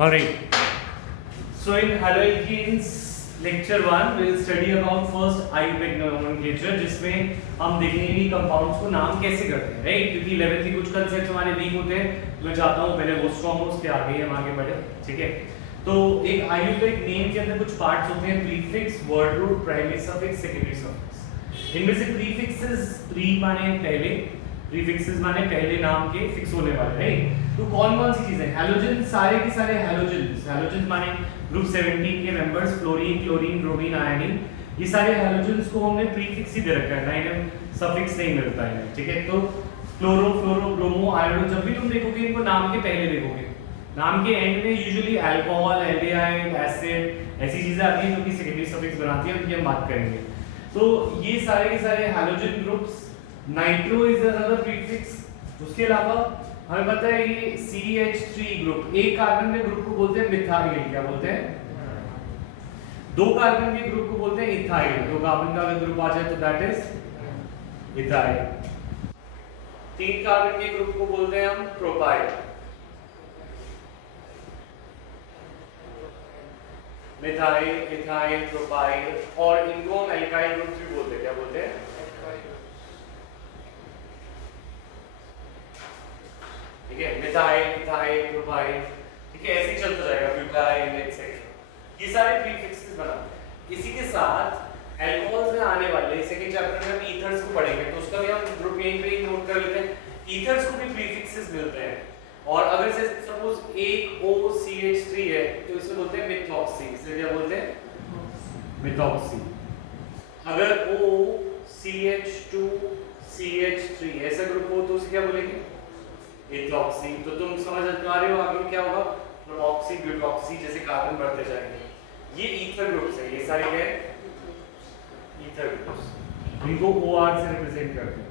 Alright. So in haloalkenes lecture 1 we'll study about first IUPAC nomenclature जिसमें हम देखेंगे कि कंपाउंड्स को नाम कैसे करते हैं, राइट? क्योंकि 11th की कुछ कंसेप्ट हमारे वीक होते हैं, तो मैं चाहता हूँ पहले वो स्ट्रॉन्ग हो, उसके आगे हम आगे बढ़े, ठीक है? तो एक IUPAC नेम के अंदर कुछ पार्ट्स होते हैं, prefix, word root, primary suffix, secondary suffix. इनमें से प्रीफिक्सेस प्री माने पहले, प्रीफिक्सेस माने पहले नाम के फिक्स होने वाले, राइट? तो कौन कौन सी चीजें, हैलोजन, सारे के सारे हैलोजन्स, हैलोजन्स माने ग्रुप 17 के members, fluorine, chlorine, bromine, iodine, ये सारे हैलोजन्स को हमने प्रीफिक्स ही दे रखा है, नाइट्रम सफिक्स नहीं मिलता है, ठीक है? तो क्लोरो, फ्लोरो, ब्रोमो, आयोडो, जब भी तुम देखोगे इनको नाम के पहले देखोगे, नाम के एंड में यूजुअली अल्कोहल, एल्डिहाइड, एसिड, ऐसी चीजें आती हैं जो कि सेकेंडरी सफिक्स बनाती हैं, उनकी हम बात करेंगे। तो ये सारे के सारे halogen groups, nitro is another prefix. उसके अलावा हमें पता है ये CH3 ग्रुप, एक कार्बन के ग्रुप को बोलते हैं मिथाइल, क्या बोलते हैं? दो कार्बन के ग्रुप को बोलते हैं इथाइल, दो कार्बन का अगर ग्रुप आ जाए तो दैट इज इथाइल। तीन कार्बन के ग्रुप को बोलते हैं हम प्रोपाइल, मिथाइल, इथाइल, प्रोपाइल, और इनको हम एल्काइल ग्रुप भी बोलते हैं, क्या बोलते हैं? ठीक है, मिथाइल, इथाइल, प्रोपाइल, ठीक है, ऐसे ही चलता जाएगा, ब्यूटाइल, एक्सेट्रा। ये सारे प्रीफिक्सेस बनाते हैं। इसी के साथ अल्कोहल्स में आने वाले सेकंड चैप्टर में हम ईथर्स को पढ़ेंगे, तो उसका भी हम ग्रुप यहीं पे ही नोट कर लेते हैं। ईथर्स को भी प्रीफिक्सेस मिलते हैं, और अगर से सपोज एक OCH3 है तो इसे बोलते हैं मिथॉक्सी, इसे क्या बोलते हैं? मिथॉक्सी। अगर OCH2 CH3 ऐसा ग्रुप हो तो उसे क्या बोलेंगे? इथॉक्सी। तो तुम समझ पा रहे हो आगे क्या होगा? प्रोमॉक्सी, ब्यूटॉक्सी, जैसे कार्बन बढ़ते जाएंगे। ये ईथर ग्रुप्स है, ये सारे क्या है? Ether groups. इनको OR से रिप्रेजेंट करते हैं,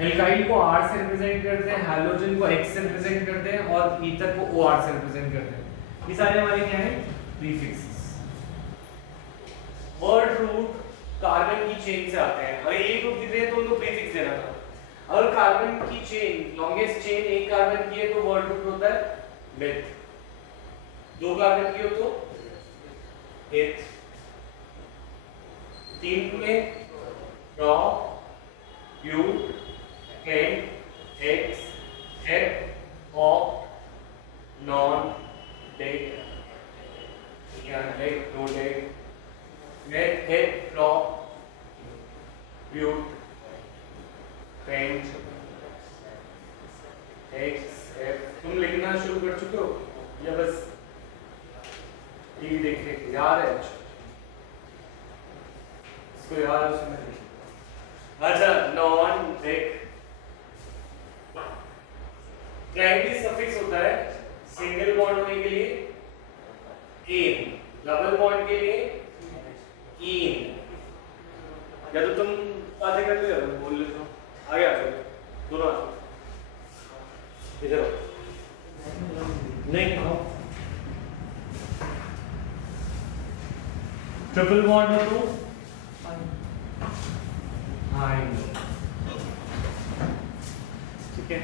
एल्काइल को R से रिप्रेजेंट करते हैं, हैलोजन को X से रिप्रेजेंट करते हैं, और ईथर को OR से रिप्रेजेंट करते हैं। ये सारे हमारे क्या हैं? प्रीफिक्सेस। वर्ड रूट कार्बन की चेन से आते हैं। अगर ये ग्रुप दिख रहे हैं तो उनको प्रीफिक्स देना था। अगर कार्बन की चेन, लॉन्गेस्ट चेन एक कार्बन की है तो वर्ड रूट होता है मेथ, दो कार्बन की हो तो एथ, तीन में pro, but, hen, ex, hep, op, non, det, det, no det, meth, hep, pro, but, pent, ex, F. तुम लिखना शुरू कर चुके हो या बस टीवी देख के याद है? इसको याद है उसमें? अच्छा, नॉन, देख, प्राइमरी सफिक्स होता है सिंगल बॉन्ड होने के लिए एन, डबल बॉन्ड के लिए इन। या तो तुम बातें करते हो, बोल लेते हो, आगे आ जाओ, दोनों इधर नहीं आओ। ट्रिपल बॉन्ड हो तो हाइंड, ठीक है,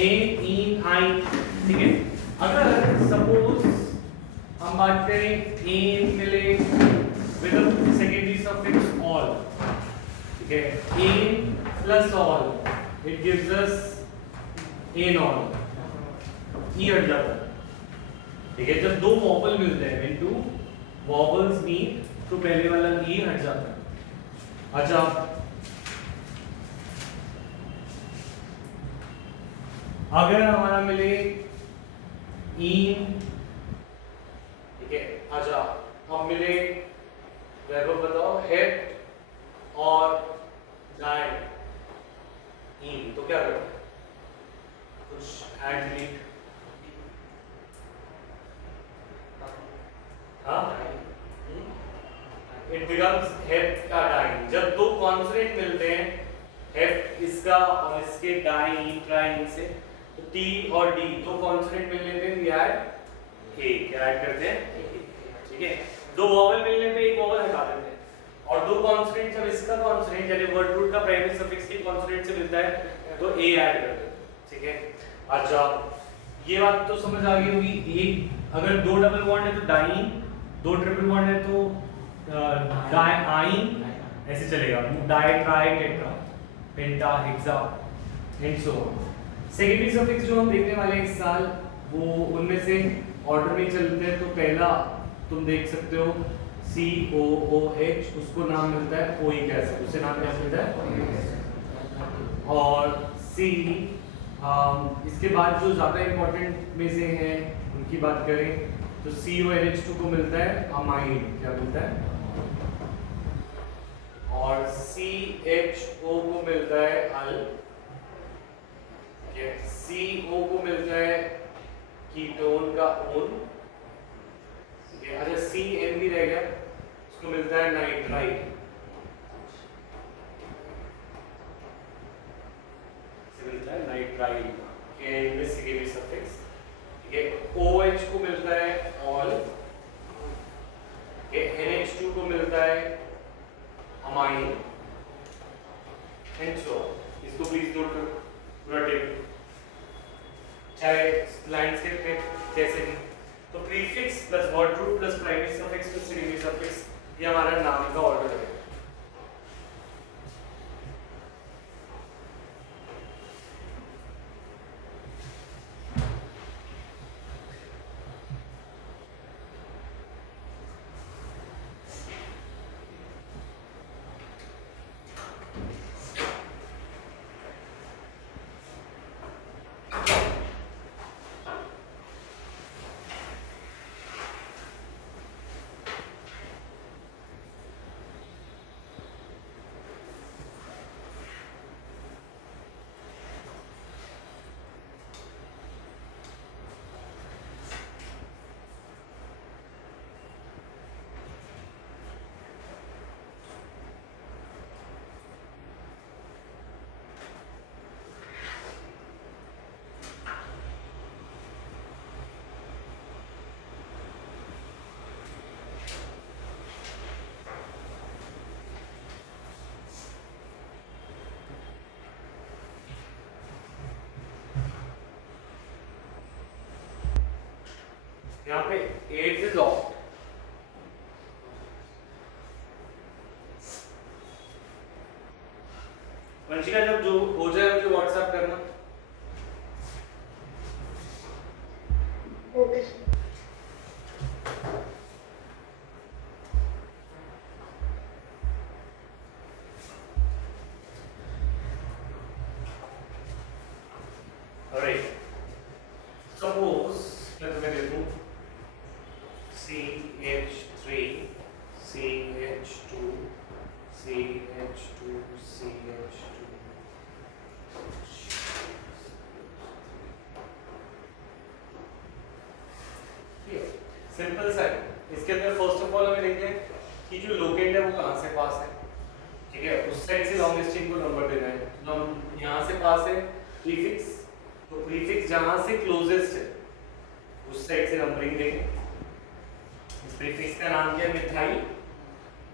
एन, इन, आइन, ठीक है। अगर सपोज हम बात करें एन मिले विद सेकेंडरी सफिक्स ऑल, ठीक है, ane plus ol, it gives us an ol, e हट जाता है, ठीक है। जब दो वॉवल मिलते हैं, व्हेन टू वॉवल्स मीट, तो पहले वाला ई हट जाता है। अच्छा, अगर हमारा मिले इन, ठीक है, अच्छा, हम मिले वैभव बताओ हेप और डाइन इन, तो क्या करोगे? कुछ ऐड डिलीट, हाँ, इट बिकम्स हेप का डाइन। जब दो कॉन्सोनेंट मिलते हैं, हेप इसका और इसके, डाइन ट्राइन से, तो टी और डी दो कॉन्सोनेंट मिलने पे वी ऐड ए, क्या ऐड करते हैं? ठीक है। दो वॉवल मिलने पे एक वॉवल हटा देते हैं, और दो कॉन्सोनेंट जब इसका कॉन्सोनेंट यानी वर्ड रूट का प्राइमरी सफिक्स के कॉन्सोनेंट से मिलता है तो ए ऐड कर देते हैं, ठीक है। अच्छा, ये बात तो समझ आ गई होगी। एक अगर दो डबल बॉन्ड है तो डाइन, दो ट्रिपल बॉन्ड है तो डाइन, ऐसे चलेगा। Di, tri, tetra, penta, hexa and so on. Secondary suffix जो हम देखने वाले हैं इस साल, वो उनमें से ऑर्डर में चलते हैं। तो पहला तुम देख सकते हो COOH, उसको नाम मिलता है ओइक एसिड, उसे नाम क्या मिलता है। और C, इसके बाद जो ज़्यादा इंपॉर्टेंट में से हैं उनकी बात करें तो CONH2 को मिलता है अमाइन, क्या मिलता है, और CHO को मिलता है अल, CO को मिलता है कीटोन का ओन, अच्छा CN भी रह गया, उसको मिलता है नाइट्राइट, मिलता है नाइट्राइल के सेकेंडरी सफिक्स। ठीक है, OH को मिलता है ऑल, NH2 को मिलता है अमाइन एंड सो ऑन। इसको प्लीज नोट करो पूरा टेबल, चाहे लैंडस्केप पे कैसे भी। तो prefix plus word root plus primary suffix plus secondary suffix, ये हमारा नाम का ऑर्डर है। यहाँ पे 8 इज ऑफ, वंशिका जब जो हो जाए मुझे व्हाट्सएप करना। ओके ऑलराइट, सपोज मैं तुम्हें दे दूं CH3 CH2 CH2 CH2, simple सा है। इसके अंदर फर्स्ट ऑफ ऑल हमें देखते हैं कि जो लोकेंड है वो कहाँ से पास है। ठीक है, उस साइड से लॉन्गेस्ट चेन को नंबर देना है। तो हम यहाँ से पास है प्रीफिक्स, तो प्रीफिक्स जहाँ से क्लोजेस्ट है उस साइड से नंबरिंग देंगे। इस प्रीफिक्स का नाम क्या है, मिथाइल।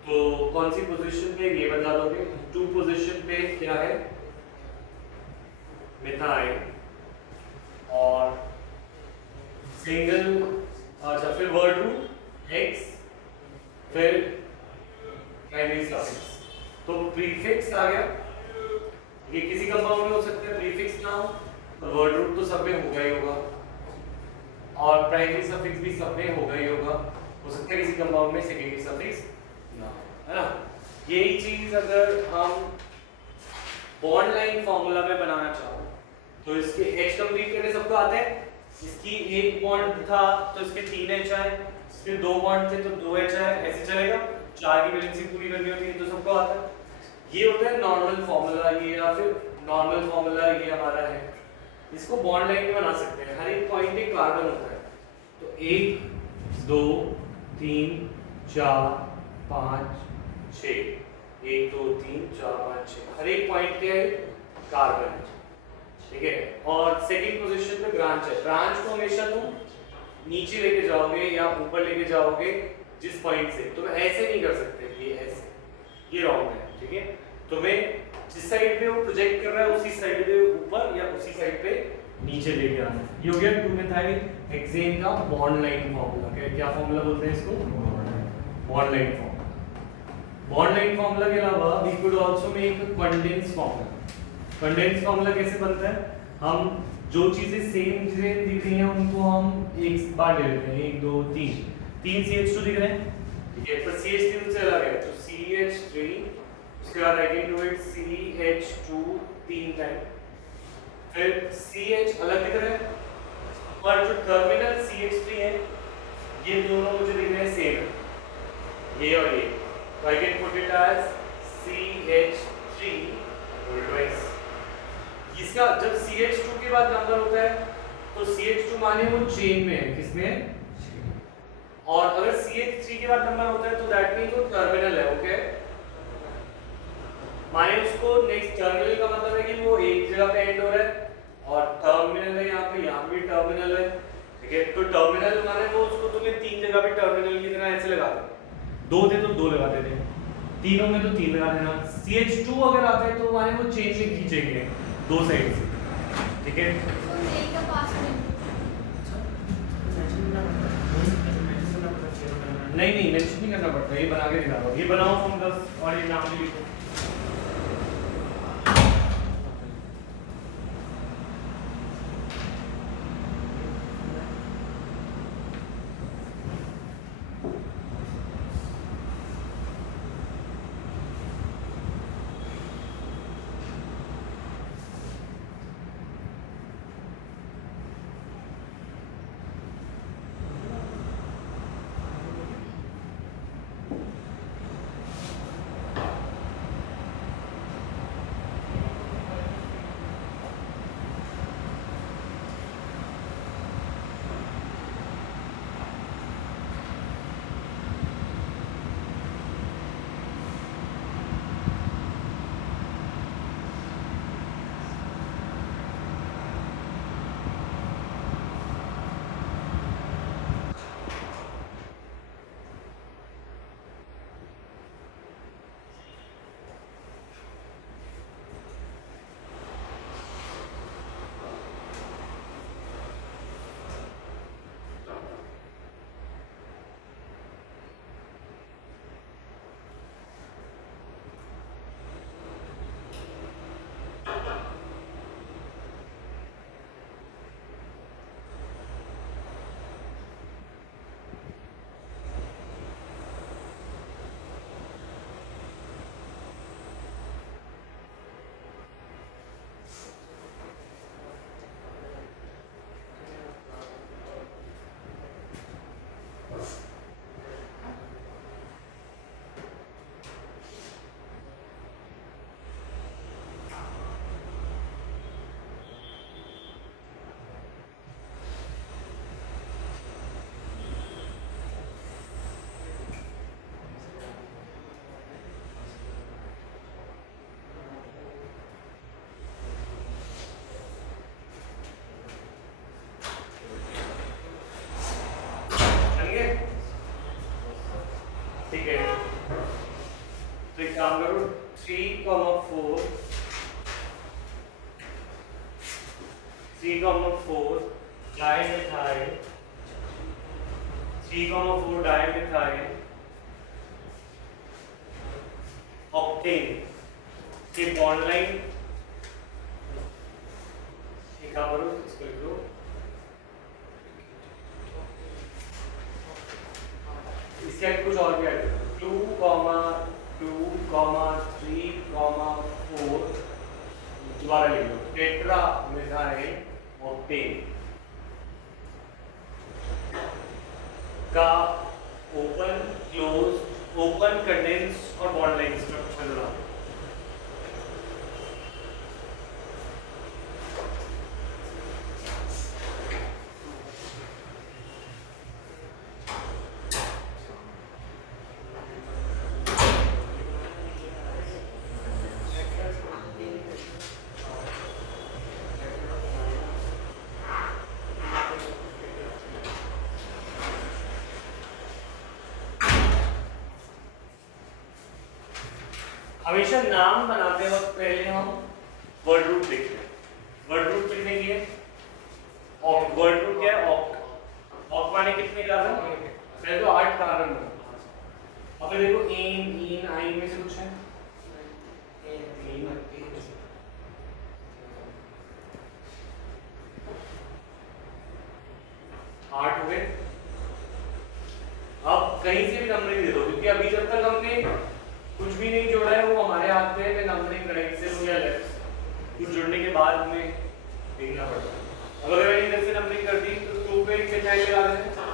तो कौन सी पोजीशन पे ये बता दोगे, 2 पोजीशन पे क्या है, मिथाइल, और सिंगल, अच्छा फिर वर्ड रूट X, फिर प्राइमरी सफिक्स। तो प्रीफिक्स आ गया, ये किसी कंपाउंड में हो सकता है प्रीफिक्स ना हो, और वर्ड रूट तो सब में होगा ही होगा, और प्राइमरी सफिक्स भी सब में होगा ही होगा। हो सकता है किसी कंपाउंड में सेकेंडरी सफिक्स ना हो, है ना। यही चीज अगर हम बॉन्ड लाइन फॉर्मूला में बनाना चाहो तो इसके H कंप्लीट करने सबको आते हैं। इसकी एक बॉन्ड था तो इसके 3 H आए, इसके 2 बॉन्ड थे तो 2 H आए, ऐसे चलेगा। 4 की वैलेंसी पूरी करनी होती है तो सबको आता है। ये होता है नॉर्मल फॉर्मूला, ये या फिर नॉर्मल फॉर्मूला ये हमारा है। इसको बॉन्ड लाइन में बना सकते हैं, हर एक पॉइंट एक कार्बन होता है। तो 1 2 3 4 5 6, 1 2 3 4 5 6, हर एक पॉइंट पे कार्बन है। ठीक है, और सेकंड पोजीशन पे ब्रांच है। ब्रांच को हमेशा तुम नीचे लेके जाओगे या ऊपर लेके जाओगे जिस पॉइंट से, तुम ऐसे नहीं कर सकते, ये ऐसे, ये रॉन्ग है। ठीक है, तुम्हें जिस साइड पे वो प्रोजेक्ट कर रहा है उसी साइड पे ऊपर या उसी साइड पे नीचे लेके आना है। ये हो गया 2 मिथाइल हेक्सेन का बॉन्ड लाइन फॉर्मूला। क्या फॉर्मूला बोलते हैं इसको? Bond line formula. Bond line formula के अलावा we could also make condense formula. Condense formula कैसे बनता है? हम जो चीजें सेम चीजें दिख रही हैं उनको हम एक बार ले लेते हैं, 1 2 3 3 CH2 दिख रहे हैं, ठीक है, पर CH3 से अलग है तो CH3, उसके बाद I can do it CH2 3 time, फिर CH अलग दिख रहा है और जो टर्मिनल CH3 है ये दोनों मुझे दिख रहे हैं सेम, ये और ये, तो I can put it as CH3 twice. इसका जब CH2 के बाद नंबर होता है तो CH2 माने वो चेन में है, किसमें? और अगर CH3 के बाद नंबर होता है तो दैट मींस वो टर्मिनल है, ओके? माने उसको नेक्स्ट टर्मिनल का मतलब है कि वो एक जगह पे एंड हो रहा है और टर्मिनल है यहाँ पे भी टर्मिनल है, ठीक है? तो टर्मिनल माने वो उसको तुम्हें तीन जगह पे टर्मिनल की तरह ऐसे लगा दो, दो थे तो दो लगा देते, तीनों में तो तीन लगा देना। CH2 अगर आता है तो माने वो चेन से खींचेंगे दो साइड से, ठीक है? नहीं मेंशन नहीं करना पड़ता, ये बना के दिखा दो, ये बनाओ फॉर्म 10 और ये नाम भी लिखो। ठीक है, तो एक काम करो 3,4 डाइमिथाइल 3,4 डाइमिथाइल ऑक्टेन के बॉन्ड लाइन, एक काम करो इसको लिख दो, इसके आगे कुछ और भी ऐड करो 2,3,4 दोबारा लिख लो टेट्रा मिथाइल ऑक्टेन का ओपन क्लोज ओपन कंडेंस और बॉन्ड लाइन स्ट्रक्चर बना। हमेशा नाम बनाते वक्त पहले हम वर्ड रूट लिखते हैं। वर्ड रूट लिखने के लिए ऑक्ट वर्ड रूट क्या है? ऑक्ट। ऑक्ट माने कितने कार्बन? पहले तो 8 कार्बन बने। अब देखो एन इन आइन में से कुछ है? आठ हो गए। अब कहीं से भी नंबरिंग दे दो, क्योंकि अभी जब तक हमने कुछ भी नहीं जोड़ा है वो हमारे हाथ में है, नंबरिंग राइट से हो या लेफ्ट। कुछ जुड़ने के बाद हमें देखना पड़ता है। अब अगर मैंने इधर से नंबरिंग कर दी तो 2 पे एक मिथाइल लगा देना,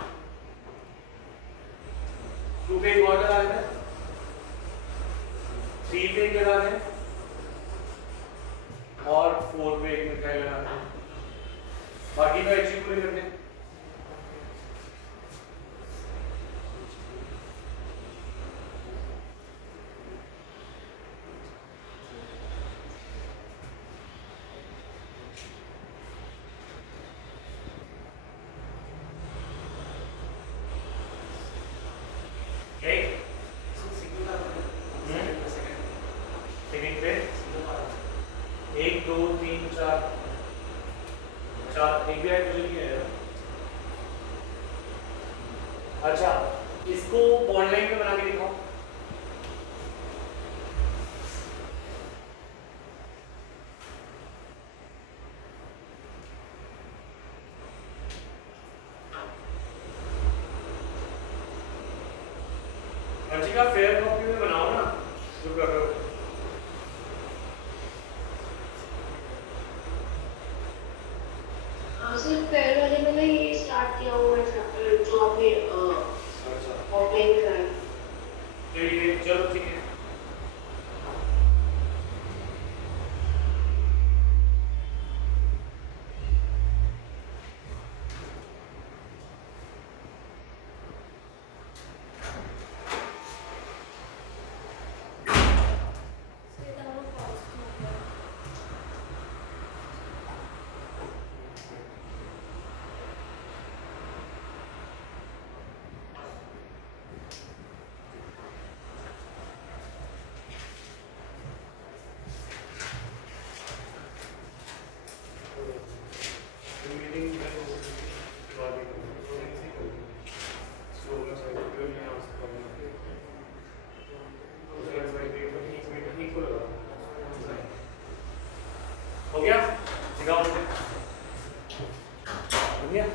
2 पे एक और लगा देना, 3 पे एक लगा देना और 4 पे एक मिथाइल लगा देना। बाकी तो अच्छी पूरे करने। सेकंड पे 1 2 3 4 4 एक भी हाइड्रोजन है। अच्छा, इसको बॉन्ड लाइन पे बना के दिखाओ। का फेयर कॉपी में बनाओ ना, शुरू करो। सिर्फ फेयर वाले में ना ये स्टार्ट किया हुआ है जो आपने ऑफलाइन कराया। चलो ठीक है। हो गया? दिखाओ मुझे। हो गया?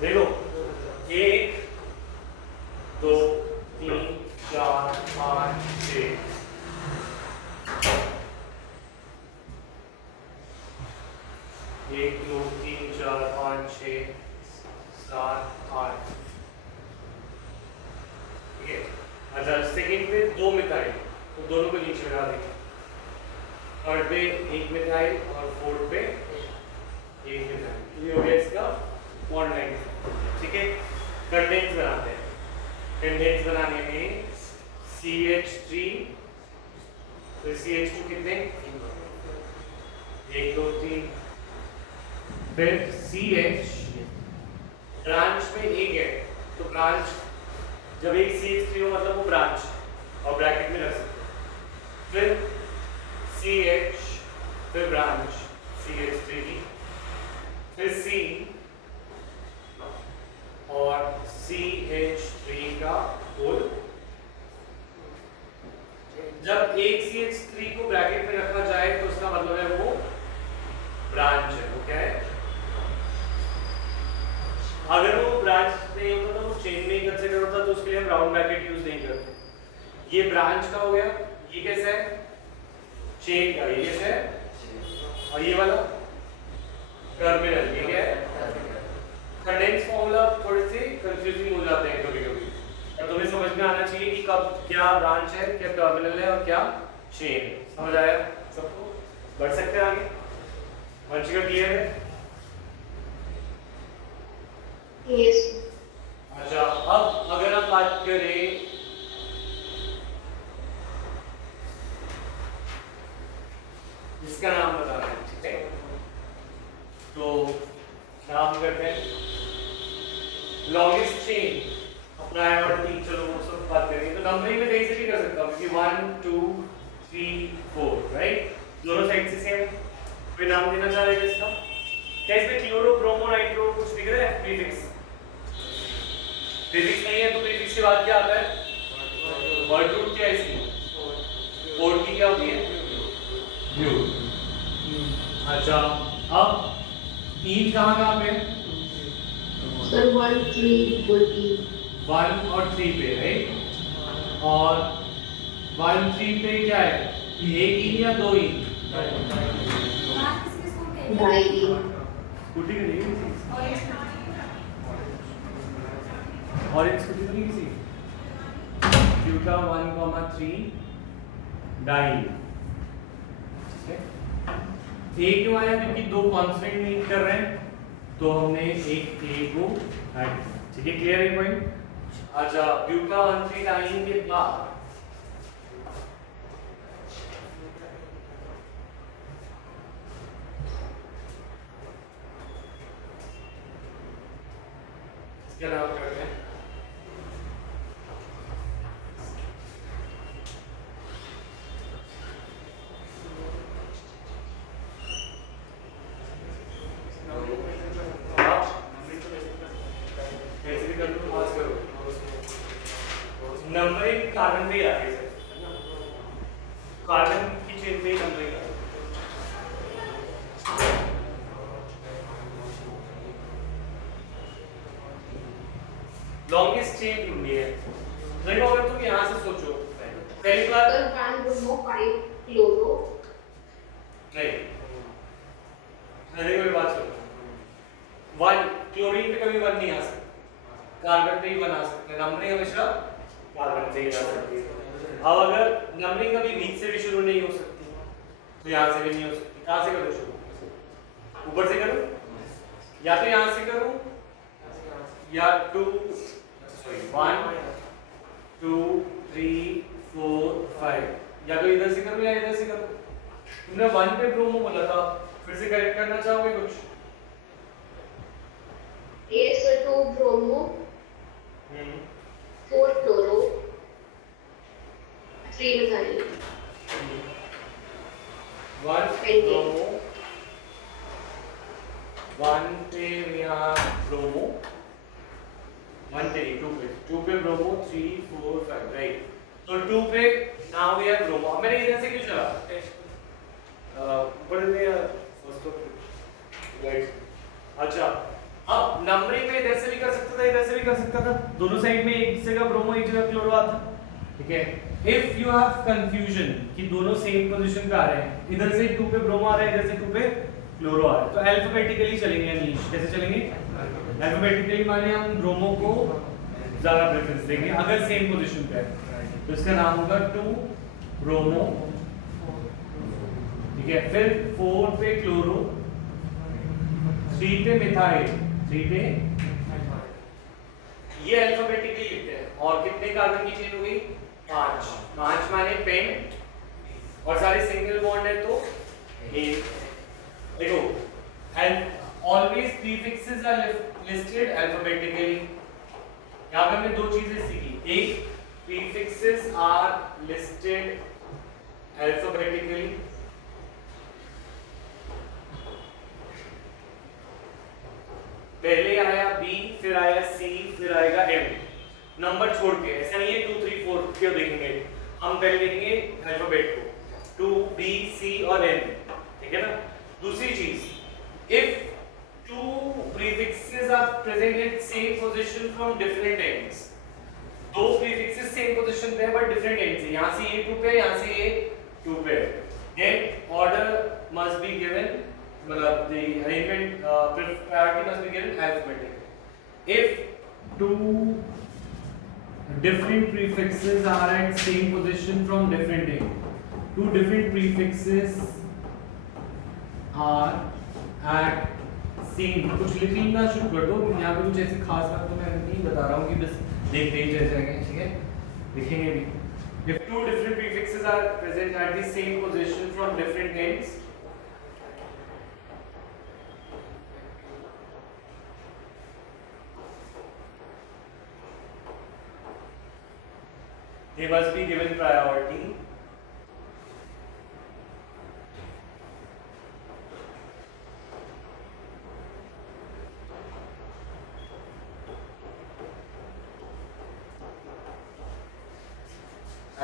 देखो 1 2 3 4 5 6 1 2 3 4 5 6 7 8। ठीक है। अच्छा, सेकंड पे 2 मिथाइल, तो दोनों को नीचे लगा देंगे। थर्ड पे 1 मिथाइल और फोर्थ पे 1 मिथाइल। ये हो गया इसका बॉन्ड लाइन। ठीक है। कंडेंस बनाते हैं। कंडेंस बनाने में CH3, तो CH2 कितने? 1 2 3। फिर CH, ब्रांच में एक है तो ब्रांच, जब एक CH3 हो मतलब वो ब्रांच, और ब्रैकेट में रख सकते हैं। फिर CH, फिर ब्रांच CH3, फिर C और CH3 का होल। जब एक CH3 को ब्रैकेट में रखा जाए तो उसका मतलब है वो ब्रांच है। वो क्या है? अगर वो ब्रांच नहीं होता तो वो चेन में ही कंसीडर होता, तो उसके लिए हम राउंड ब्रैकेट यूज नहीं करते। ये ब्रांच का हो गया। ये कैसा है? चेन का। ये कैसा है? और ये वाला टर्मिनल। ये क्या है? कंडेंस फॉर्मूला थोड़े से कंफ्यूजिंग हो जाते हैं कभी-कभी, और तुम्हें समझ में आना चाहिए कि कब क्या ब्रांच है, क्या टर्मिनल है और क्या चेन। समझ आया सबको? बढ़ सकते हैं आगे? वंशिका क्लियर है? यस। अच्छा, अब अगर हम बात करें इसका नाम बताना है। ठीक है, तो नाम करते हैं लॉन्गेस्ट चेन अपना है। और चलो वो सब बात करेंगे। तो नंबरिंग में कहीं से भी कर सकता हूँ, क्योंकि 1 2 3 4, राइट? दोनों साइड से सेम। कोई नाम देना चाह रहे हैं इसका? क्या इसमें क्लोरो ब्रोमो नाइट्रो कुछ दिख रहा है? प्रीफिक्स प्रीफिक्स नहीं है तो प्रीफिक्स के बाद क्या आता है? Word root. क्या है इसकी? कोड की क्या होती है? ब्यू। अच्छा, अब ईट कहाँ पे है? सर 1 3 40 1 और 3 पे, राइट? और 1 3 पे क्या है? एक ई या दो ई? ढाई स्कूटी के लिए ऑरेंज स्कूटी नहीं किसी ब्यूटा 1,3 डाई। ठीक है, ए क्यों आया? क्योंकि दो कांस्टेंट मीट कर रहे हैं तो हमने एक ए को ऐड किया। ठीक है, क्लियर है पॉइंट? अच्छा, ब्यूटा 1,3 डाई के बाद क्या नाम करते हैं? कैसे भी कर लो, पास करो। नंबरिंग कार्बन पे आगे से कार्बन की चेन पे नंबरिंग है। लॉन्गेस्ट चेन ढूंढनी है। देखो अगर तुम यहाँ से सोचो, पहली बार सर 1 ब्रोमो 5 क्लोरो नहीं, देखो ये बात सुनो। 1 क्लोरीन पे कभी 1 नहीं आ सकता, कार्बन पे ही 1 आ सकता है। नंबरिंग हमेशा कार्बन से ही आ सकती है। अब अगर नंबरिंग कभी बीच से भी शुरू नहीं हो सकती तो यहाँ से भी नहीं हो सकती। कहाँ से करो शुरू? ऊपर से करो, या तो यहाँ से करो या 2 सॉरी 1 2 3 4 5, या तो इधर से करो या इधर से करो। तुमने 1 पे ब्रोमो बोला था, फिर से करेक्ट करना चाहोगे कुछ? ए sir 2 bromo 4 chloro 3 methyl 1 bromo 1 पे यहाँ ब्रोमो 1 पे 2 पे ब्रोमो 3 4 5, राइट? तो 2 पे नाउ वी हैव ब्रोमो। अब मैंने इधर से क्यों चला? ऊपर से फर्स्ट ऑफ राइट। अच्छा, अब नंबरिंग में इधर से भी कर सकता था, इधर से भी कर सकता था। दोनों साइड में एक जगह ब्रोमो एक जगह क्लोरो आता। ठीक है, इफ यू हैव कंफ्यूजन कि दोनों सेम पोजीशन पे आ रहे हैं, इधर से 2 पे ब्रोमो आ रहा है, इधर से 2 पे क्लोरो आ रहा है, तो अल्फाबेटिकली चलेंगे। अनीश कैसे चलेंगे? अल्फाबेटिकली माने हम ब्रोमो को ज्यादा प्रेफरेंस देंगे अगर सेम पोजीशन पे है, तो इसका नाम होगा 2 ब्रोमो। ठीक है, फिर 4 पे क्लोरो, 3 पे मिथाइल, 3 पे ये अल्फाबेटिकली लिखते हैं। और कितने कार्बन की चेन हो गई? 5 5 माने पेंट, और सारे सिंगल बॉन्ड है तो एक। देखो, and always prefixes are listed alphabetically. यहां पे हमने दो चीजें सीखी। एक, प्रीफिक्सेस आर लिस्टेड अल्फाबेटिकली। पहले आया बी, फिर आया सी, फिर आएगा एम, नंबर छोड़ के। ऐसा नहीं है 2 3 4 क्यों देखेंगे, हम पहले देखेंगे अल्फाबेट को 2 बी सी और एम। ठीक है ना? दूसरी चीज, if two prefixes are present at same position from different ends, दो prefixes same position पे है but different ends से, यहाँ से ये 2 पे है, यहाँ से ये 2 पे है, then order must be given, मतलब the arrangement priority must be given alphabetically. If two different prefixes are at same position from different ends, two different prefixes are at same, कुछ लिखना शुरू कर दो। यहाँ पे कुछ ऐसे खास बात तो मैं नहीं बता रहा हूँ कि बस देखते ही चल जाएंगे। ठीक है, लिखेंगे भी। If two different prefixes are present at the same position from different ends, they must be given priority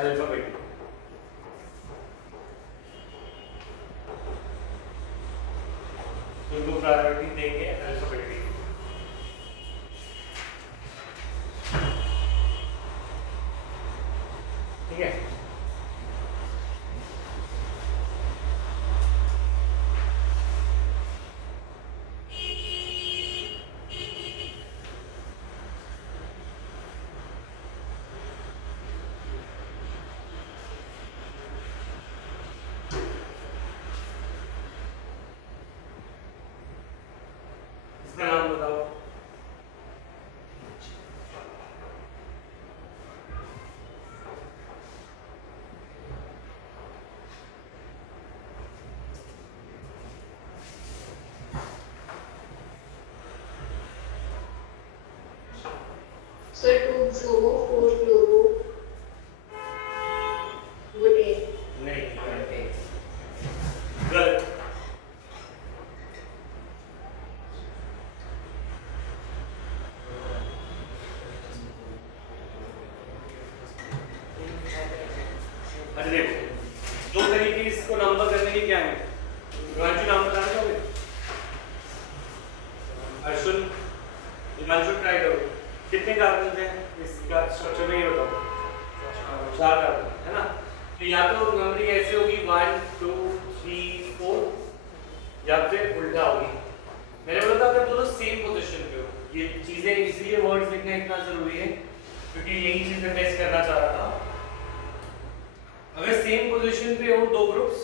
alphabet. तुमको प्रायोरिटी देंगे अल्फाबेट की। ठीक है, इसका नाम बताओ। सर 2 फ्लोरो 4 फ्लोरो बुटेन। नहीं, गलत। अच्छा देखो, दो तरीके इसको नंबर करने के क्या है। हिमांशु नाम बताना चाहोगे? अर्जुन, हिमांशु ट्राई करो। कितने कार्बन हैं इसका स्ट्रक्चर में, ये बताओ। 4 कार्बन है ना। तो या तो नंबरिंग ऐसे होगी 1 2 3 4, या फिर उल्टा होगी। मैंने बोला था अगर दोनों सेम पोजीशन पे हो। ये चीजें इसलिए वर्ड्स लिखना इतना जरूरी है क्योंकि यही चीज मैं टेस्ट करना चाह रहा था। अगर सेम पोजीशन पे हो दो ग्रुप्स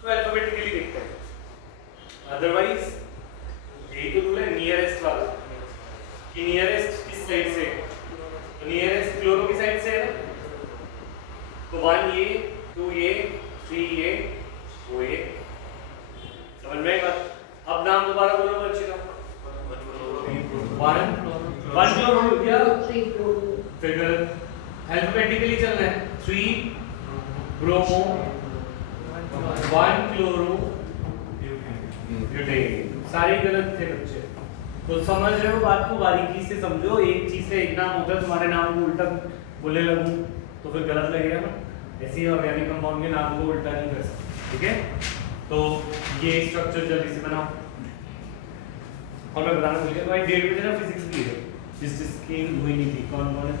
तो अल्फाबेटिकली लिखते हैं, अदरवाइज यही तो रूल है नियरेस्ट वाला कि नियरेस्ट किस साइड से है। तो नियरेस्ट क्लोरो की साइड से है ना, तो 1 ये 2 ये 3 ये 4 ये। समझ में आई बात? अब नाम दोबारा बोलो बच्चे का। 1 क्लोरो या 3 फ्लोरो। फिर अल्फाबेटिकली चलना है। 3 ब्रोमो 1 क्लोरो ब्यूटेन। सारे गलत थे बच्चे, तो समझ रहे हो बात को, बारीकी से समझो। एक चीज से एक नाम होता है, तुम्हारे नाम को उल्टा बोलने लगूं तो फिर गलत लगेगा ना। ऐसे ही ऑर्गेनिक कंपाउंड के नाम को उल्टा नहीं कर सकते। ठीक है, तो ये स्ट्रक्चर जल्दी से बनाओ। और मैं बताना भूल गया, भाई 1:30 बजे ना फिजिक्स की है, जिसकी हुई नहीं थी। कौन कौन है?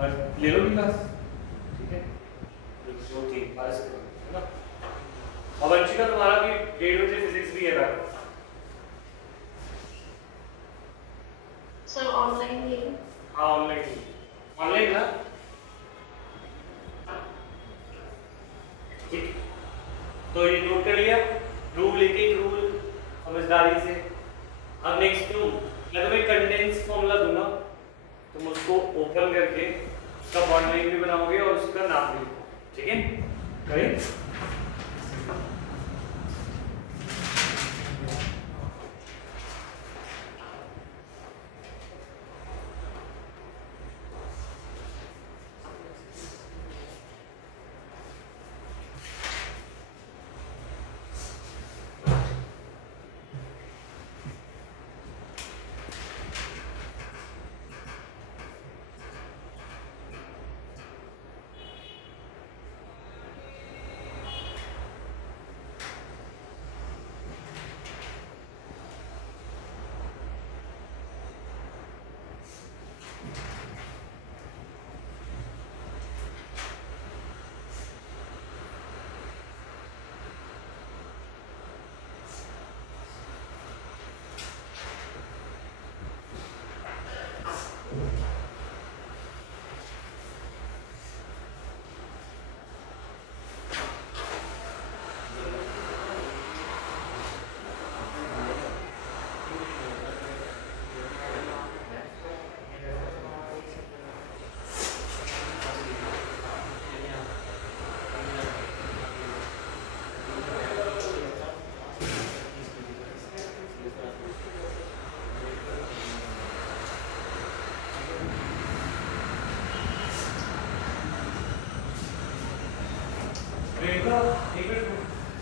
और ले लो क्लास। ठीक है, 2 3 पास है ना। अब अंशिका तुम्हारा भी 1:30 बजे फिजिक्स भी है ना? सर ऑनलाइन ही। हाँ ऑनलाइन, ऑनलाइन ना। ठीक, तो ये नोट कर लिया रूल, एक एक रूल समझदारी से। अब नेक्स्ट रूल, मैं तुम्हें कंडेंस फॉर्मूला दूंगा, तुम उसको ओपन करके उसका बॉन्ड लाइन भी बनाओगे और उसका नाम भी लिखोगे। ठीक है, करें?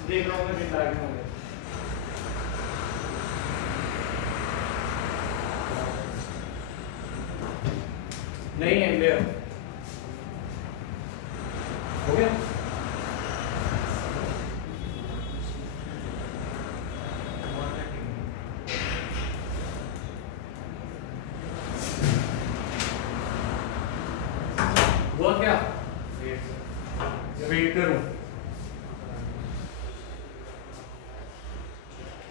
देख रहा हूँ मैं दिन लागे होंगे। नहीं है मेरा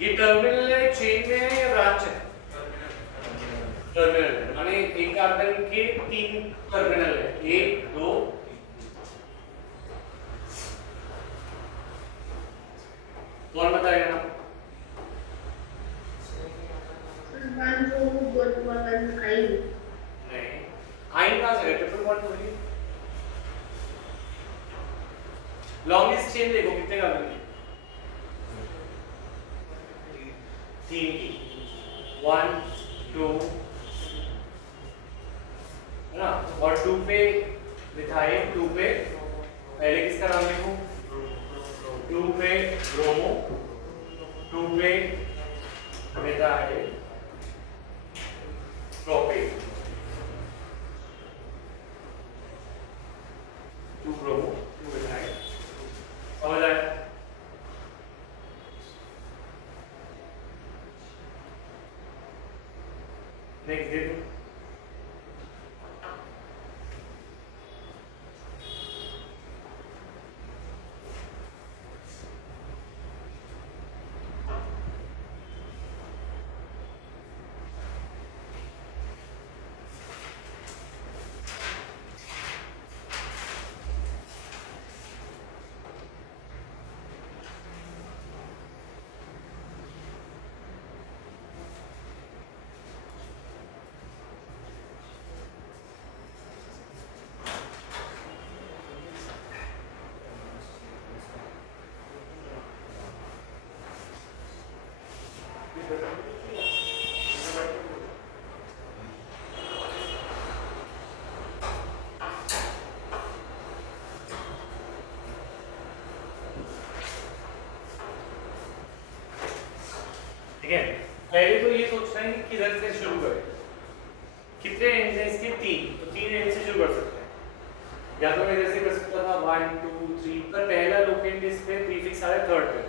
ये टर्मिनल है, चेन में है या ब्रांच है? टर्मिनल है, माने एक कार्बन के 3 टर्मिनल है, 1 2 कौन बताएगा ना? One bromo one yne. नहीं, आइन कहाँ से है? ट्रिपल बॉन्ड थोड़ी है। लॉन्गेस्ट चेन देखो कितने कार्बन की? 3 की, 1 2 है ना, और 2 पे मिथाइल, 2 पे पहले किसका नाम लिखूं? 2 पे ब्रोमो, 2 पे मिथाइल प्रोपेन, 2 ब्रोमो 2 मिथाइल। समझ आया? नेक्स्ट दे दो। ठीक है, पहले तो ये सोचना है कि किधर से शुरू करें। कितने एंड हैं इसके? 3, तो 3 एंड से शुरू कर सकते हैं। या तो मैं इधर से कर सकता था 1 2 3, पर पहला लोकेंट इस पे प्रीफिक्स आ रहा है थर्ड पे।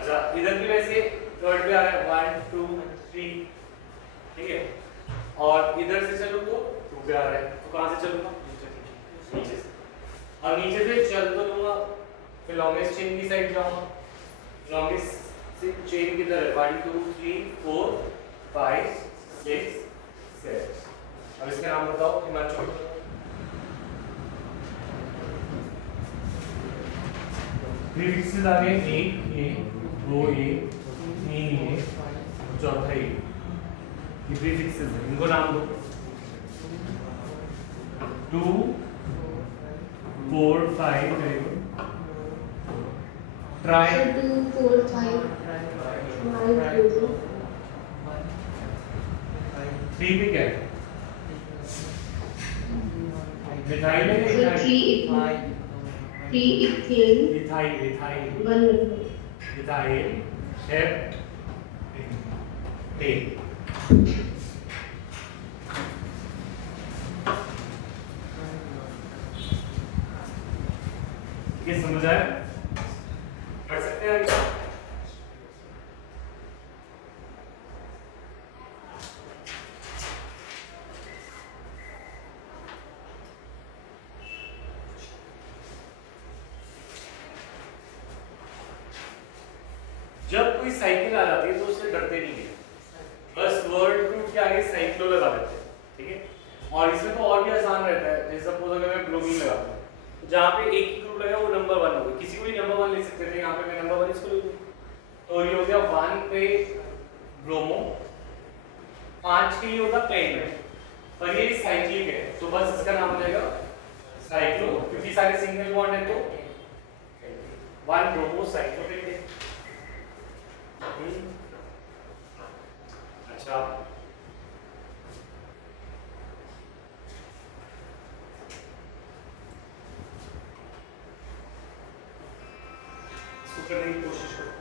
अच्छा, इधर भी वैसे थर्ड पे आ रहा है 1 2 3, ठीक है, और इधर से चलो तो 2 पे आ रहा है, तो कहां से चलूंगा? नीचे से। और नीचे से चल तो लूंगा, फिर लॉन्गेस्ट चेन की साइड जाऊंगा। लॉन्गेस्ट चेन किधर है? 1 2 3 4 5 6 7। अब इसका नाम बताओ हिमांशु। प्रीफिक्सेस आ गए 1 ए 2 ए 3 ए और चौथा ए। ये प्रीफिक्सेस हैं, इनको नाम दो। 2 4 5, वेरी गुड। ट्राई 2 4 5 9 3 पे क्या है? मिथाइल है So या 3 ethane, ethyl? Ethyl 1 ethyl heptane. ये समझ आया? पढ़ सकते हैं आगे? जब कोई साइकिल आ जाती है तो उससे डरते नहीं है, बस वर्ड ग्रुप के आगे साइक्लो लगा देते हैं, ठीक है। और इसमें तो और भी आसान रहता है, जैसे सपोज अगर मैं ब्रोमीन लगाता हूँ, जहाँ पे एक ही ग्रुप लगा वो नंबर 1 होगा, किसी को भी नंबर 1 ले सकते थे, यहाँ पे मैं नंबर 1 इसको ले लूँ, तो ये हो गया 1 पे ब्रोमो, 5 के लिए होता प्लेन में, पर ये साइक्लिक है तो बस इसका नाम हो जाएगा साइक्लो, क्योंकि सारे सिंगल बॉन्ड है तो 1 ब्रोमो साइक्लोपेंटेन। अच्छा, इसको करने की कोशिश करो।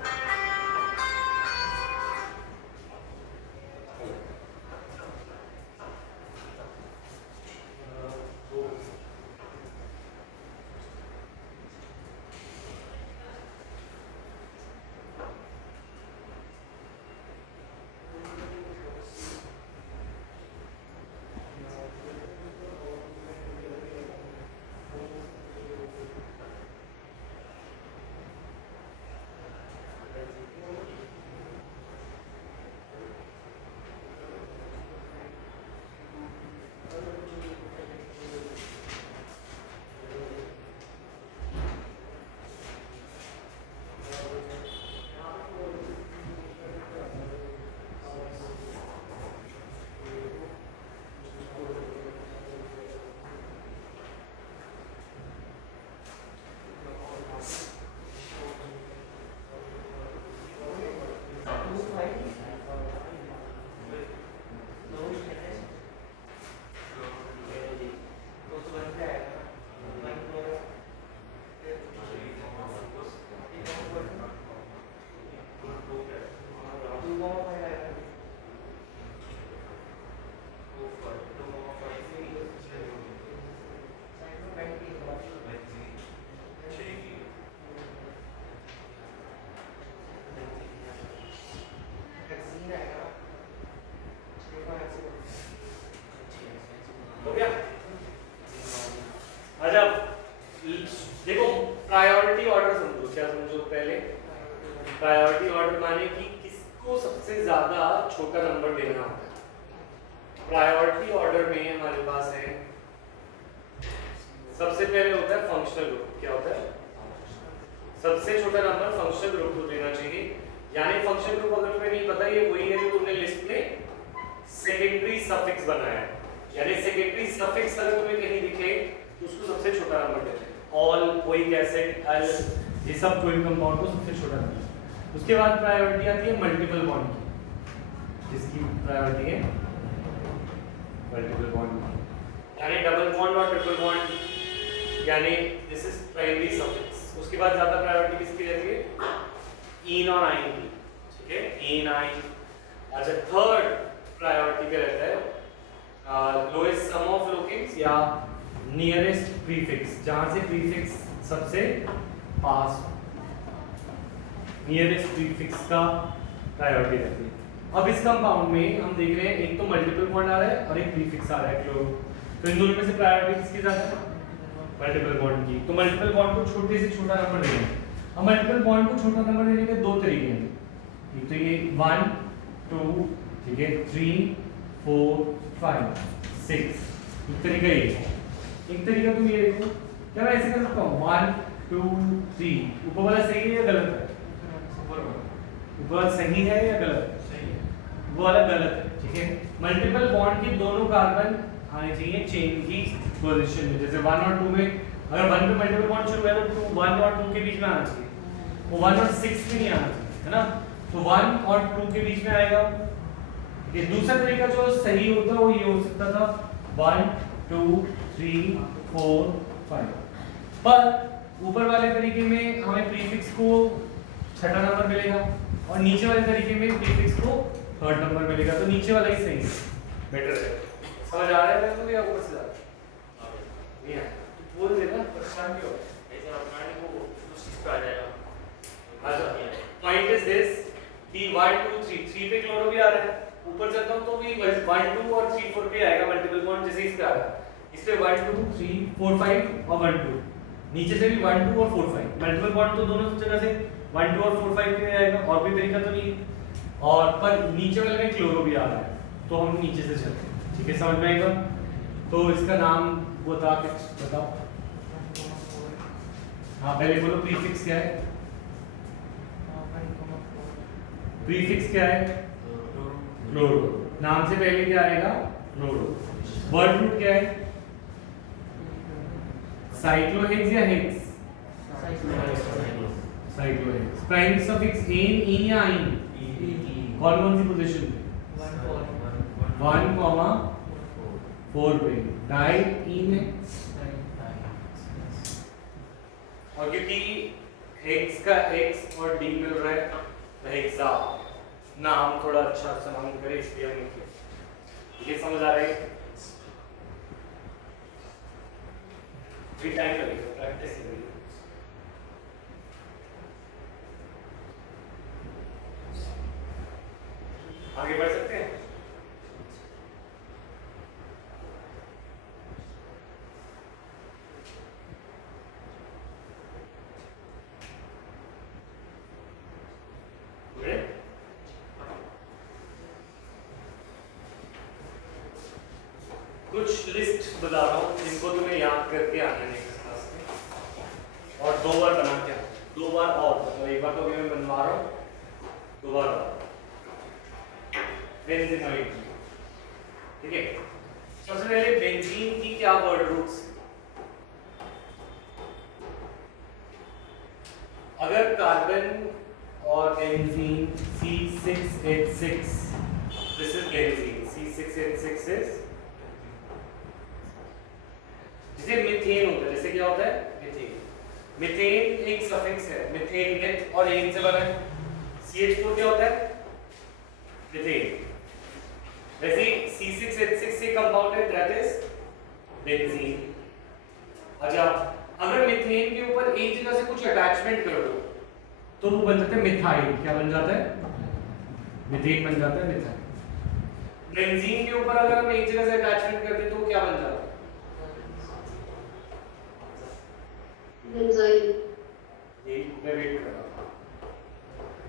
प्रायोरिटी ऑर्डर माने कि किसको सबसे ज्यादा छोटा नंबर देना होता है। प्रायोरिटी ऑर्डर में हमारे पास है, सबसे पहले होता है फंक्शनल ग्रुप। क्या होता है? सबसे छोटा नंबर फंक्शनल ग्रुप को देना चाहिए। यानी फंक्शनल ग्रुप अगर तुम्हें नहीं पता ये वही है जो तुमने लिस्ट में सेकेंडरी सफिक्स बनाया है। यानी सेकेंडरी सफिक्स अगर तुम्हें कहीं दिखे तो उसको सबसे छोटा नंबर देते हैं। ऑल, कोई एसिड, अल, ये सब कोई कंपाउंड को सबसे छोटा नंबर। उसके बाद प्रायोरिटी आती है मल्टीपल बॉन्ड की। इसकी प्रायोरिटी है मल्टीपल बॉन्ड, यानी डबल बॉन्ड और ट्रिपल बॉन्ड, यानी दिस इज प्राइमरी सफिक्स। उसके बाद ज्यादा प्रायोरिटी किसकी रहती है? इन और आइन की। ठीक है, इन, आइन। अच्छा, थर्ड प्रायोरिटी पे रहता है लोएस्ट सम ऑफ लोकेट्स या नियरेस्ट प्रीफिक्स, जहां से प्रीफिक्स सबसे पास, नियरेस्ट प्रीफिक्स का प्रायोरिटी रहती है। अब इस कंपाउंड में हम देख रहे हैं एक तो मल्टीपल बॉन्ड आ रहा है और एक प्रीफिक्स आ रहा है क्लोरो। तो इन दोनों में से प्रायोरिटी किसकी ज्यादा है? मल्टीपल बॉन्ड की। तो मल्टीपल बॉन्ड को छोटे से छोटा नंबर देंगे। अब मल्टीपल बॉन्ड को छोटा नंबर देने के दो तरीके हैं। एक तो ये 1 2, ठीक है, 3 4 5 6, एक तरीका ये है। एक तरीका तुम ये देखो, क्या मैं ऐसे कर सकता हूँ 1 2 3, ऊपर वाला सही है या गलत है? ऊपर वाला सही है या गलत है? सही है। वो वाला गलत है। ठीक है, मल्टीपल बॉन्ड की दोनों कार्बन आने चाहिए चेन की पोजीशन में। जैसे 1 और 2 में अगर 1 पे मल्टीपल बॉन्ड शुरू है तो 1 और 2 के बीच में आना चाहिए, वो 1 और 6 में नहीं आना चाहिए, है ना? तो 1 और 2 के बीच में आएगा। ये दूसरा तरीका जो सही होता है वो ये हो सकता था 1 2 3 4 5, पर ऊपर वाले तरीके में हमें प्रीफिक्स को छठा नंबर मिलेगा और नीचे वाले तरीके में प्रीफिक्स को थर्ड नंबर मिलेगा। तो नीचे वाला ही सही है, बेटर है। समझ आ रहा है मेरे को या ऊपर से नहीं है? बोल देना, परेशान क्यों? ऐसे अपनाने को उस चीज पे आ जाएगा। अच्छा, पॉइंट इज दिस कि 1 2 3 पे क्लोरो भी आ रहा है, ऊपर चलता हूं तो भी 1 2 और 3 4 पे आएगा मल्टीपल बॉन्ड, जैसे इस पे आ रहा है। इस पे 1 2 3 4 5 और 1 2, नीचे से भी 1 2 और 4 5। मल्टीपल बॉन्ड तो दोनों जगह से 1 2 और 4 5 पे आएगा, और भी तरीका तो नहीं। और पर नीचे वाले में क्लोरो भी आ रहा है तो हम नीचे से चलते हैं। ठीक है, समझ में आएगा? तो इसका नाम बता, कुछ बताओ। हाँ, पहले बोलो प्रीफिक्स क्या है? प्रीफिक्स क्या है? क्लोरो। नाम से पहले क्या आएगा? क्लोरो। वर्ड रूट क्या है? साइक्लोहेक्स या hex? Cyclohex. Primary suffix ane, ene या आइन? कौन कौन सी पोजीशन पे? 1 4 पे। डाई इन है, और क्योंकि हेक्स का एक्स और डी मिल रहा है तो हेक्सा नाम थोड़ा अच्छा साउंड करे इसलिए हम लिखे। ये समझ आ रहा है? भी टाइम लगेगा, प्रैक्टिस करिए। आगे बढ़ सकते हैं? कुछ लिस्ट बता रहा हूँ जिनको तुम्हें याद करके आना नेक्स्ट क्लास में, और 2 बार बना के 2 बार और, मतलब एक बार तो मैं बनवा रहा हूँ, 2 बार और। बेंजीन और एक, ठीक है। सबसे पहले बेंजीन की क्या वर्ड रूट्स? अगर कार्बन और benzene C6H6, this is benzene, C6H6 is, जैसे मीथेन होता है, जैसे क्या होता है? मीथेन। मीथेन एक सफिक्स है, मीथेन मिथ और एन से बना है। CH4 क्या होता है? मीथेन। वैसे C6H6 से कंपाउंड है, दैट इज बेंजीन। अच्छा, अगर मीथेन के ऊपर एक जगह से कुछ अटैचमेंट कर दो तो वो बन जाता है मिथाइल। क्या बन जाता है? मीथेन बन जाता है, मिथाइल। बेंजीन के ऊपर अगर हम एक जगह से अटैचमेंट कर दे तो वो क्या बन जाता है? बेंजाइल। मैं वेट कर रहा हूँ।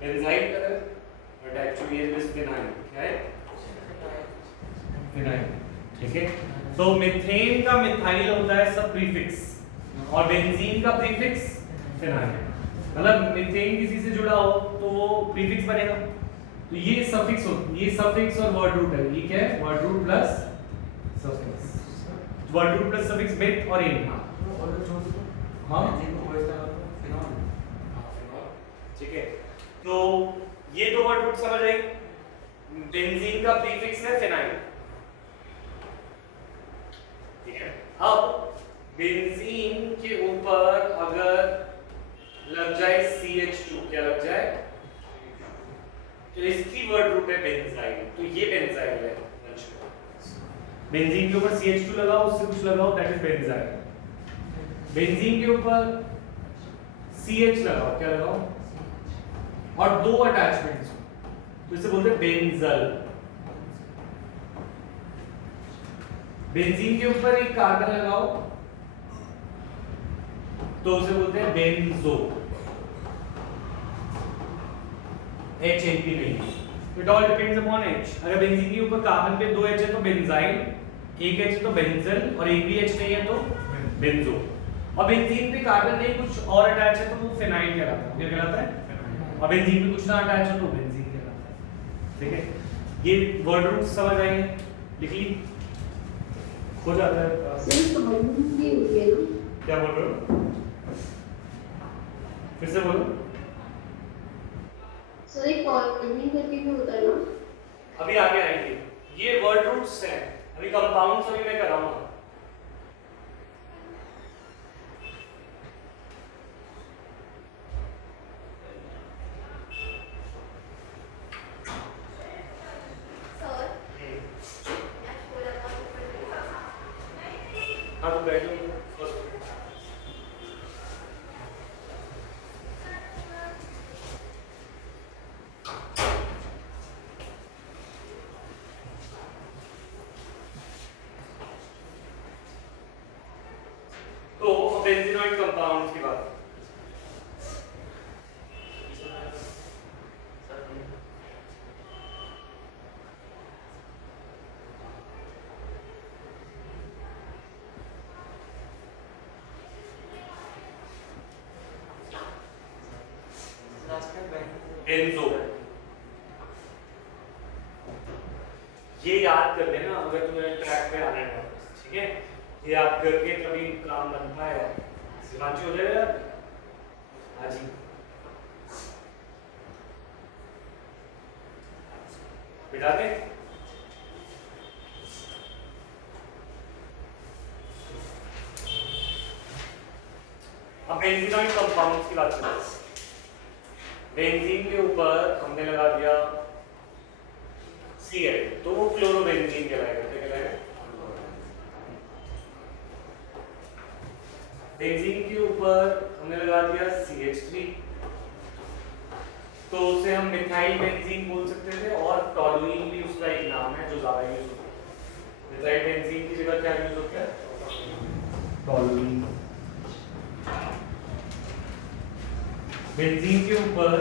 बेंजाइल कलर, बट एक्चुअली ये इज फिनाइल। क्या है? फिनाइल। ठीक है, तो मीथेन का मिथाइल होता है सब प्रीफिक्स और बेंजीन का प्रीफिक्स फिनाइल। मतलब मीथेन किसी से जुड़ा हो तो वो प्रीफिक्स बनेगा। तो ये सफिक्स हो, ये सफिक्स और वर्ड रूट है। ये क्या है? Word root plus suffix. Word root plus suffix बेट और इन। हाँ ठीक है, तो ये दो वर्ड रूट समझ आई। बेंजीन का प्रीफिक्स है फिनाइल। ठीक है, अब बेंजीन के ऊपर अगर लग जाए CH2, क्या लग जाए? तो इसकी वर्ड रूट है बेंजाइल, तो ये बेंजाइल है। बेंजीन के ऊपर CH2 लगाओ, उससे कुछ लगाओ, दैट इज बेंजाइल। बेंजीन के ऊपर CH लगाओ, क्या लगाओ? और दो अटैचमेंट्स, तो इसे बोलते हैं बेंजल। बेंजीन के ऊपर एक कार्बन लगाओ तो उसे बोलते हैं बेंजो। H एक भी नहीं, it all depends upon H। अगर बेंजीन के ऊपर कार्बन पे 2 H है तो बेंजाइल, एक H है तो बेंजल, और एक भी H नहीं है तो बेंजो। और बेंजीन पे कार्बन नहीं कुछ और अटैच है तो वो फिनाइल कहलाता है। क्या कहलाता है? और बेंजीन पे कुछ ना अटैच है तो बेंजीन कहलाता है। ठीक है, ये वर्ड रूट समझ आए? लिख ली, हो जाता है। सिर्फ बॉन्डिंग भी होती है ना? क्या बोल रहे हो? फिर से बोलो। सर एक बॉन्डिंग करके भी होता है ना? अभी आगे आएंगे, ये वर्ड रूट्स हैं। अभी कंपाउंड्स अभी मैं कराऊंगा। हाँ तो बैठो। तो बेंजीनोइड कंपाउंड्स की बात। बेंजो, ये याद कर लेना अगर तुम्हें ट्रैक पे आना है। ठीक है, ये याद करके कभी काम बनता है, सिरांची हो जाएगा। हाँ जी, बिठा दे। अब बेंजीनोइड कंपाउंड्स की बात करते हैं। बेंजीन के ऊपर हमने लगा दिया Cl, तो वो क्लोरोबेंजीन कहलाएगा। क्या कहलाएगा? बेंजीन के ऊपर हमने लगा दिया CH3, तो उसे हम मिथाइल बेंजीन बोल सकते थे, और टॉलुइन भी उसका एक नाम है जो ज्यादा यूज होता है। मिथाइल बेंजीन की जगह क्या यूज होता है? टॉलुइन। बेंजीन के ऊपर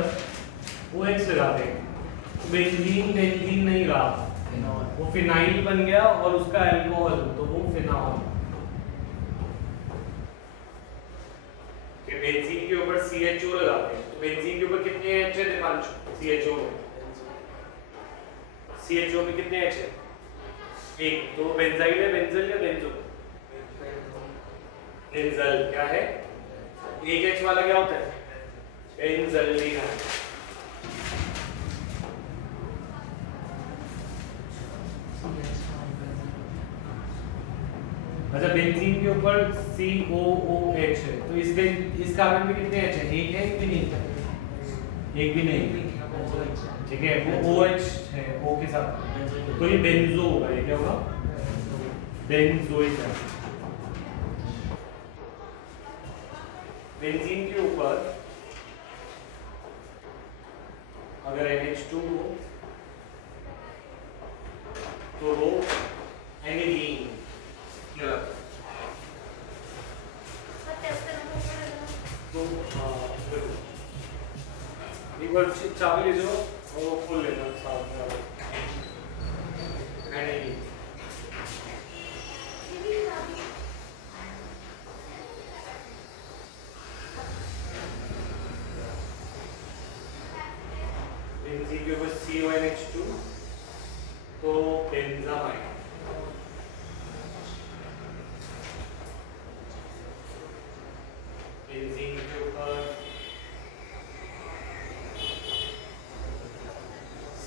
OH लगाते हैं, बेंजीन बेंजीन नहीं रहा, वो फिनाइल बन गया और उसका अल्कोहल, तो वो फिनॉल। बेंजीन के ऊपर CHO लगाते हैं, तो बेंजीन के ऊपर कितने H है दीपांशु? CHO में, CHO में कितने H है? एक, तो वो बेंजाइल है, बेंजल या बेंजो? बेंजल। क्या है? एक H वाला क्या होता है? बेंजलिना। अच्छा, बेंजीन के ऊपर COOH है, तो इस कार्बन में कितने H है? एक है, एक भी नहीं है? एक भी नहीं। ठीक है, वो OH है O के साथ, तो ये बेंजो होगा। ये क्या होगा? Benzoic acid. बेंजीन के ऊपर अगर NH2 हो तो वो एनिलीन। तो देखो एक बार चाबी ले जाओ और वो खोल लेना साथ में वाला है नहीं बेंजीन के ऊपर CONH2 तो बेंजामाइन बेंजीन के ऊपर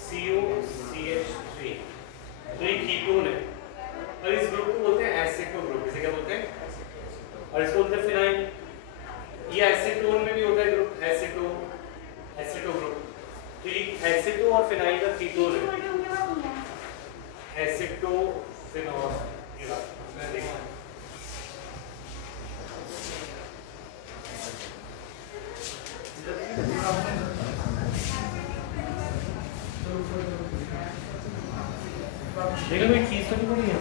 COCH3 तो ये कीटोन है और इस ग्रुप को बोलते हैं एसिटो ग्रुप। इसे क्या बोलते हैं? और इसको बोलते हैं फिनाइल। ये एसीटोन में भी होता है ग्रुप एसिटो ग्रुप। तो ये एसिटो और फिनाइल का कीटोन है एसिटो फिनॉल। ये बात मैं देखा देखो कोई चीज तो नहीं बनी है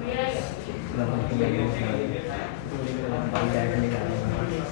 मेरा ही है। बैठने जा रहा हूँ